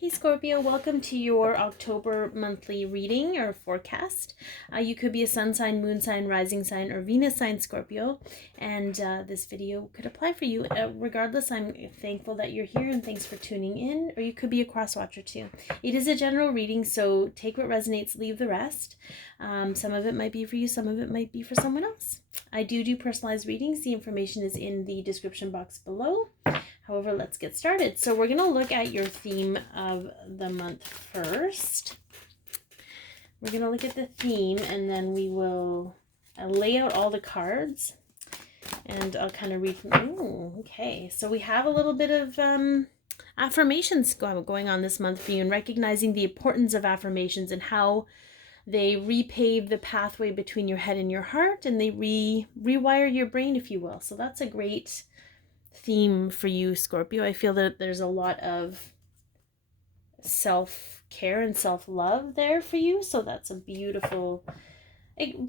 Hey Scorpio, welcome to your October monthly reading or forecast. You could be a sun sign, moon sign, rising sign, or Venus sign Scorpio, and this video could apply for you. Regardless, I'm thankful that you're here and thanks for tuning in, or you could be a cross watcher too. It is a general reading, so take what resonates, leave the rest. Some of it might be for you, some of it might be for someone else. I do personalized readings. The information is in the description box below. However, let's get started. So we're going to look at your theme of the month first. We're going to look at the theme and then we will lay out all the cards and I'll kind of read from, okay. So we have a little bit of affirmations going on this month for you, and recognizing the importance of affirmations and how they repave the pathway between your head and your heart, and they rewire your brain, if you will. So that's a great theme for you, Scorpio. I feel that there's a lot of self-care and self-love there for you, so that's a beautiful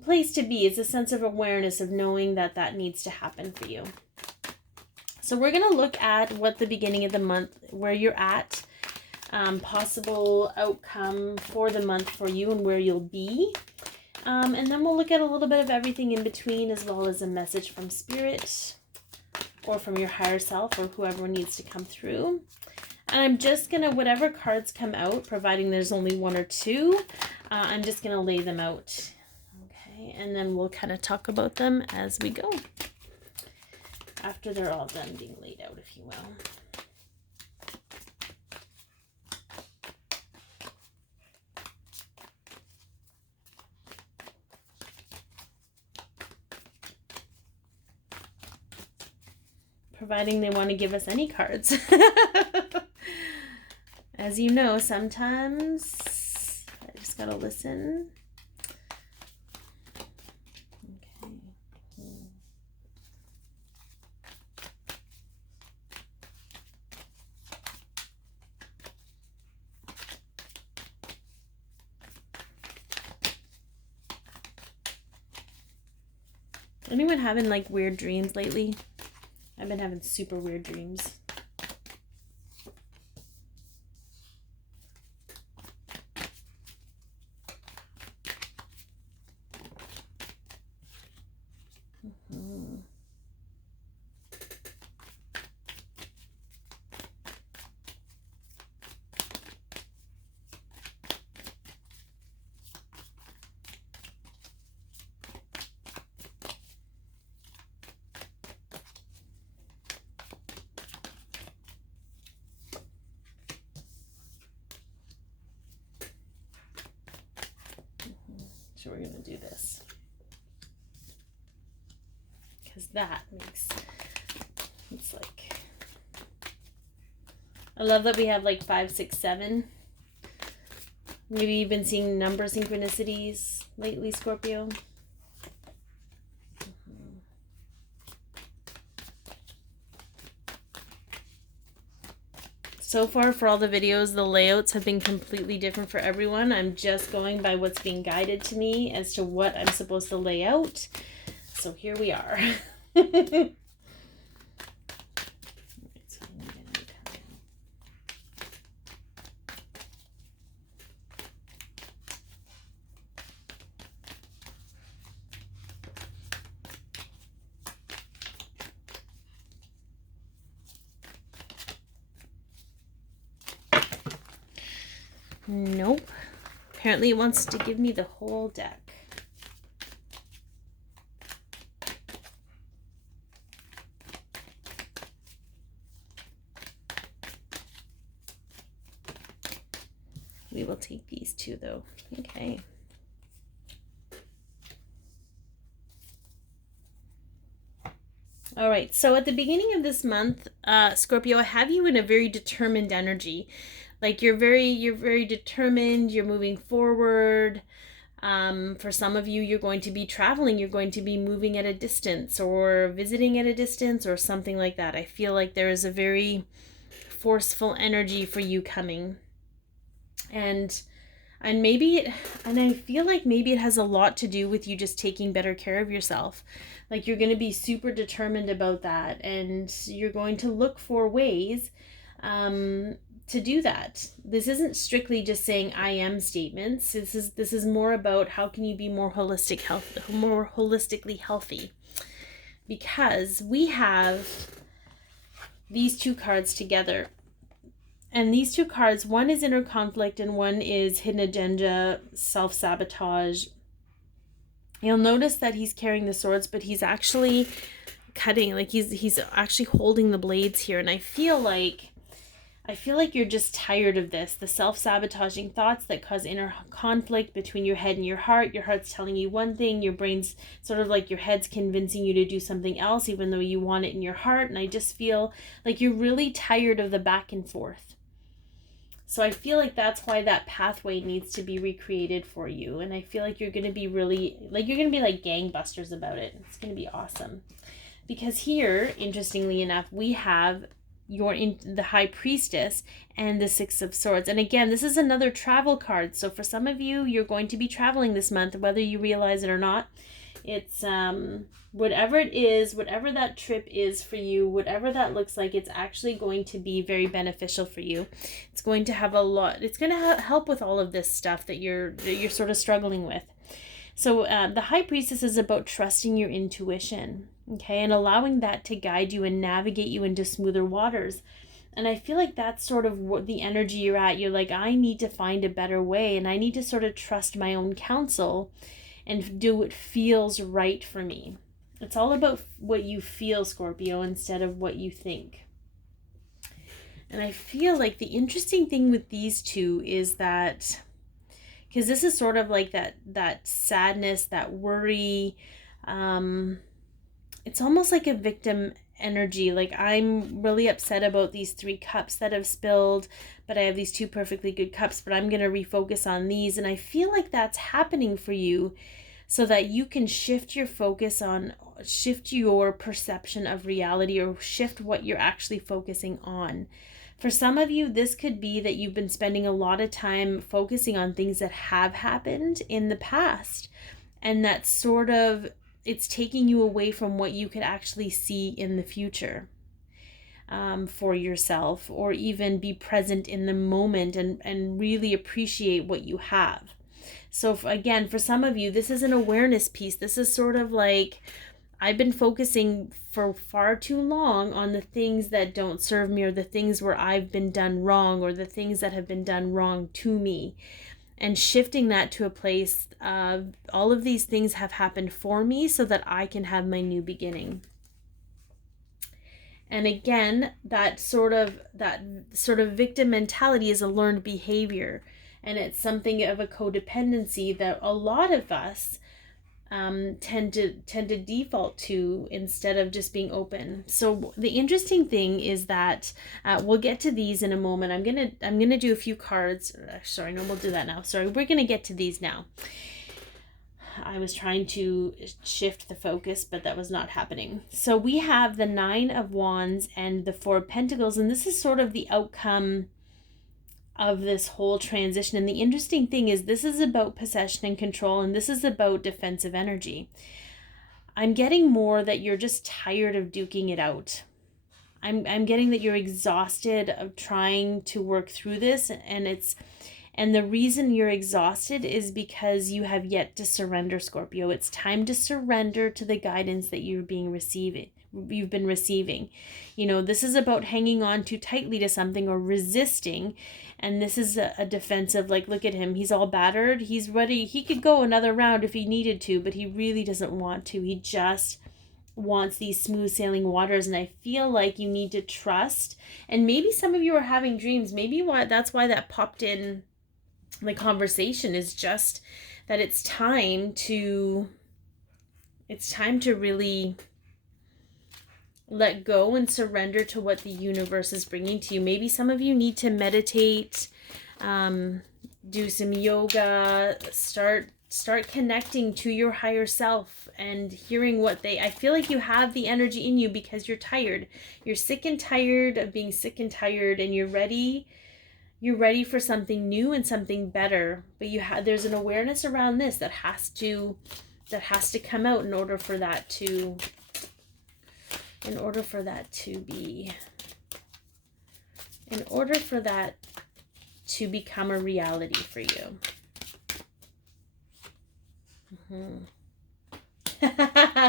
place to be. It's a sense of awareness of knowing that that needs to happen for you. So we're going to look at what the beginning of the month, where you're at, possible outcome for the month for you and where you'll be. And then we'll look at a little bit of everything in between, as well as a message from Spirit or from your higher self or whoever needs to come through. And I'm just going to, whatever cards come out, providing there's only one or two, I'm just going to lay them out. Okay, and then we'll kind of talk about them as we go, after they're all done being laid out, if you will. Providing they want to give us any cards. As you know, sometimes I just gotta listen. Okay. Anyone having like weird dreams lately? I've been having super weird dreams. So we're going to do this, because that makes, it's like, I love that we have like 5, 6, 7. Maybe you've been seeing number synchronicities lately, Scorpio. So far, for all the videos, the layouts have been completely different for everyone. I'm just going by what's being guided to me as to what I'm supposed to lay out. So here we are. Nope. Apparently it wants to give me the whole deck. We will take these two though. Okay. All right. So at the beginning of this month, Scorpio, I have you in a very determined energy. Like you're very determined, you're moving forward. For some of you, you're going to be traveling, you're going to be moving at a distance or visiting at a distance or something like that. I feel like there is a very forceful energy for you coming. And I feel like maybe it has a lot to do with you just taking better care of yourself. Like you're going to be super determined about that, and you're going to look for ways to do that. This isn't strictly just saying I am statements. This is more about how can you be more holistically healthy. Because we have these two cards together. And these two cards, one is inner conflict and one is hidden agenda, self-sabotage. You'll notice that he's carrying the swords, but he's actually cutting, like he's actually holding the blades here. And I feel like you're just tired of this. The self-sabotaging thoughts that cause inner conflict between your head and your heart. Your heart's telling you one thing, your brain's sort of like your head's convincing you to do something else, even though you want it in your heart. And I just feel like you're really tired of the back and forth. So I feel like that's why that pathway needs to be recreated for you. And I feel like you're going to be really, like you're going to be like gangbusters about it. It's going to be awesome. Because here, interestingly enough, we have the High Priestess and the Six of Swords. And again, this is another travel card. So for some of you, you're going to be traveling this month, whether you realize it or not. It's whatever it is, whatever that trip is for you, whatever that looks like, it's actually going to be very beneficial for you. It's going to have it's going to help with all of this stuff that you're sort of struggling with. So the High Priestess is about trusting your intuition, okay, and allowing that to guide you and navigate you into smoother waters. And I feel like that's sort of what the energy you're at. You're like, I need to find a better way, and I need to sort of trust my own counsel and do what feels right for me. It's all about what you feel, Scorpio, instead of what you think. And I feel like the interesting thing with these two is that, because this is sort of like that sadness, that worry, it's almost like a victim energy. Like, I'm really upset about these 3 cups that have spilled, but I have these 2 perfectly good cups, but I'm going to refocus on these. And I feel like that's happening for you so that you can shift your focus on, shift your perception of reality, or shift what you're actually focusing on. For some of you, this could be that you've been spending a lot of time focusing on things that have happened in the past, and that sort of, it's taking you away from what you could actually see in the future for yourself, or even be present in the moment and really appreciate what you have. So again, for some of you, this is an awareness piece. This is sort of like, I've been focusing for far too long on the things that don't serve me, or the things where I've been done wrong, or the things that have been done wrong to me. And shifting that to a place of all of these things have happened for me so that I can have my new beginning. And again, that sort of victim mentality is a learned behavior. And it's something of a codependency that a lot of us tend to default to, instead of just being open. So the interesting thing is that we'll get to these in a moment. I'm gonna do a few cards. Sorry, no, we'll do that now. Sorry, we're gonna get to these now. I was trying to shift the focus, but that was not happening. So we have the 9 of Wands and the 4 of Pentacles, and this is sort of the outcome of this whole transition. And the interesting thing is, this is about possession and control, and this is about defensive energy. I'm getting more that you're just tired of duking it out. I'm getting that you're exhausted of trying to work through this, and the reason you're exhausted is because you have yet to surrender, Scorpio. It's time to surrender to the guidance that you've been receiving. You know, this is about hanging on too tightly to something, or resisting. And this is a defensive, like, look at him. He's all battered. He's ready. He could go another round if he needed to, but he really doesn't want to. He just wants these smooth sailing waters. And I feel like you need to trust. And maybe some of you are having dreams. Maybe that's why that popped in the conversation, is just that it's time to really let go and surrender to what the universe is bringing to you. Maybe some of you need to meditate, do some yoga, start connecting to your higher self and hearing what I feel like you have the energy in you because you're tired. You're sick and tired of being sick and tired, and you're ready for something new and something better. But there's an awareness around this that has to come out in order for that to be in order for that to become a reality for you.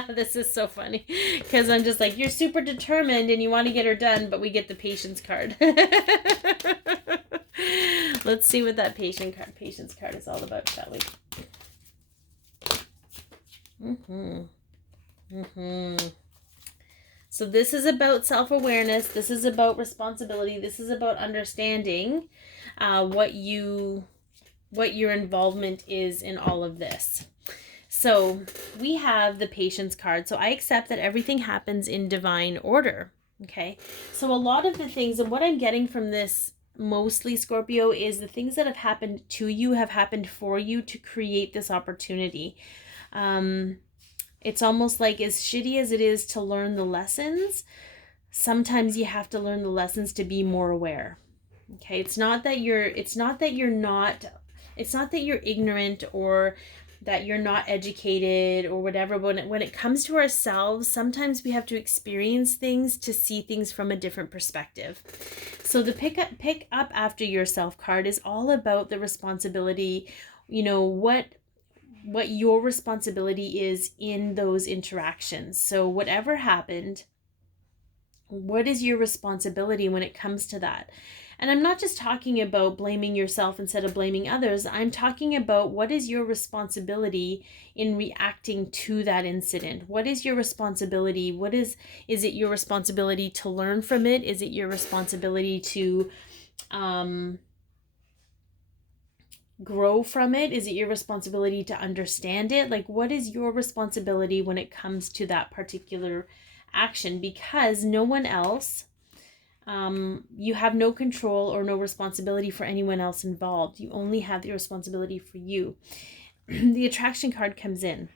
This is so funny because I'm just like, you're super determined and you want to get her done, but we get the patience card. Let's see what that patience card is all about, shall we? So this is about self-awareness. This is about responsibility. This is about understanding what your involvement is in all of this. So we have the patience card. So I accept that everything happens in divine order. Okay. So a lot of the things, and what I'm getting from this mostly, Scorpio, is the things that have happened to you have happened for you to create this opportunity. It's almost like, as shitty as it is to learn the lessons, sometimes you have to learn the lessons to be more aware. Okay. It's not that you're ignorant or that you're not educated or whatever. But when it comes to ourselves, sometimes we have to experience things to see things from a different perspective. So the pick up after yourself card is all about the responsibility, what your responsibility is in those interactions. So whatever happened, what is your responsibility when it comes to that? And I'm not just talking about blaming yourself instead of blaming others. I'm talking about what is your responsibility in reacting to that incident? What is your responsibility? Is it your responsibility to learn from it? Is it your responsibility to grow from it? Is it your responsibility to understand it? Like, what is your responsibility when it comes to that particular action? Because no one else, you have no control or no responsibility for anyone else involved. You only have the responsibility for you. The attraction card comes in.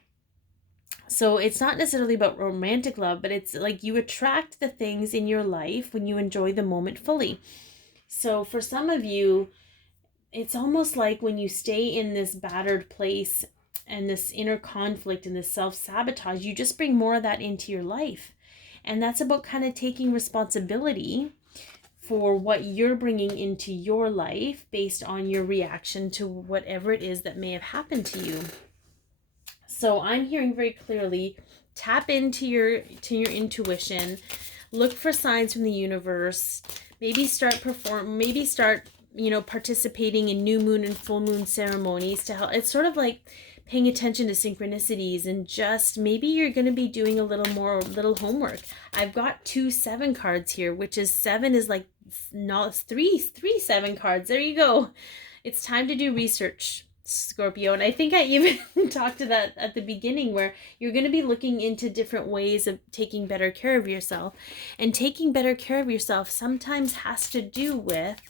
So it's not necessarily about romantic love, but it's like you attract the things in your life when you enjoy the moment fully. So for some of you, it's almost like when you stay in this battered place and this inner conflict and this self-sabotage, you just bring more of that into your life. And that's about kind of taking responsibility for what you're bringing into your life based on your reaction to whatever it is that may have happened to you. So I'm hearing very clearly, tap into your intuition, look for signs from the universe, maybe start participating in new moon and full moon ceremonies to help. It's sort of like paying attention to synchronicities, and just maybe you're going to be doing a little homework. I've got 2 7 cards here, which is 7 is like not three 7 cards. There you go. It's time to do research, Scorpio. And I think I even talked to that at the beginning, where you're going to be looking into different ways of taking better care of yourself. And taking better care of yourself sometimes has to do with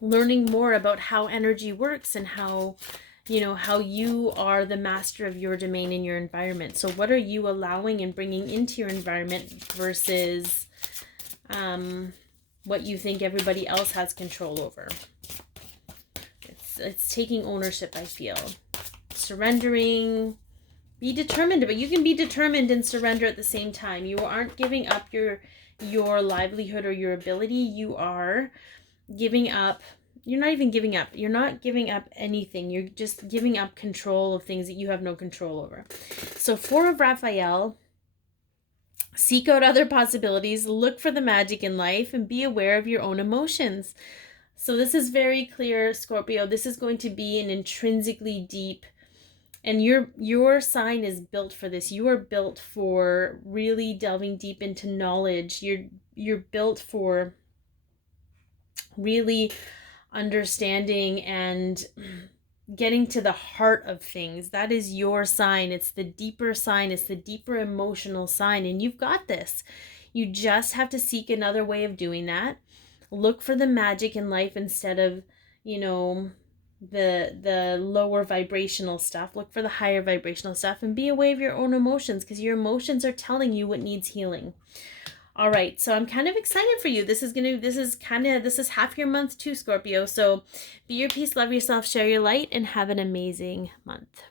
learning more about how energy works and how you are the master of your domain in your environment. So what are you allowing and bringing into your environment versus what you think everybody else has control over? It's taking ownership, I feel. Surrendering. Be determined, but you can be determined and surrender at the same time. You aren't giving up your livelihood or your ability. You are giving up. You're not even giving up. You're not giving up anything. You're just giving up control of things that you have no control over. So 4 of Raphael, seek out other possibilities, look for the magic in life, and be aware of your own emotions. So this is very clear, Scorpio. This is going to be an intrinsically deep, and your sign is built for this. You are built for really delving deep into knowledge. You're built for really understanding and getting to the heart of things. That is your sign. It's the deeper sign. It's the deeper emotional sign. And you've got this. You just have to seek another way of doing that. Look for the magic in life instead of, the lower vibrational stuff. Look for the higher vibrational stuff and be aware of your own emotions, because your emotions are telling you what needs healing. All right, so I'm kind of excited for you. This is half your month too, Scorpio. So be your peace, love yourself, share your light, and have an amazing month.